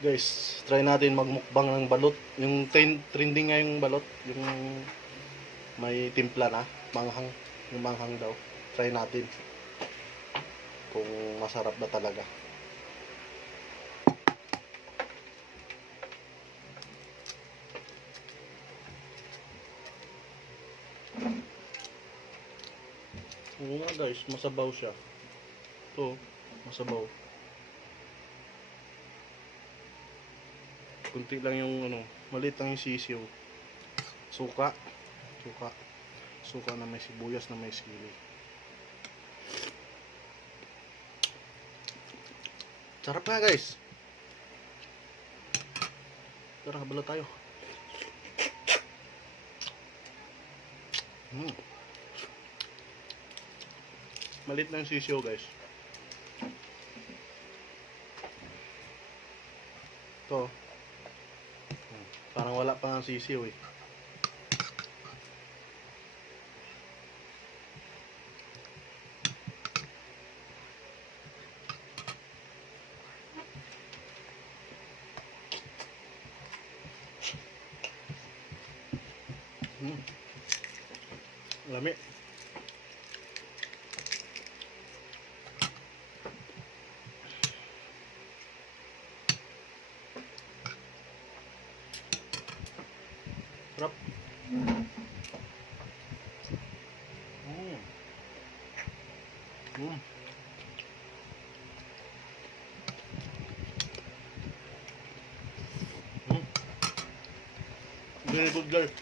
Guys, try natin magmukbang ng balot. Yung trending nga yung balot. Yung may timpla na. Manghang. Yung manghang daw. Try natin. Kung masarap na talaga. Oo nga guys, masabaw siya. Ito, masabaw. Kunti lang yung maliit lang yung sisiyo. Suka. Suka na may sibuyas na may sili. Sarap nga guys. Tara, kabala tayo. Maliit lang yung sisiyo guys. Ito. Parang wala pa ng sisiyo eh. Lami. Sarap. Very good guys.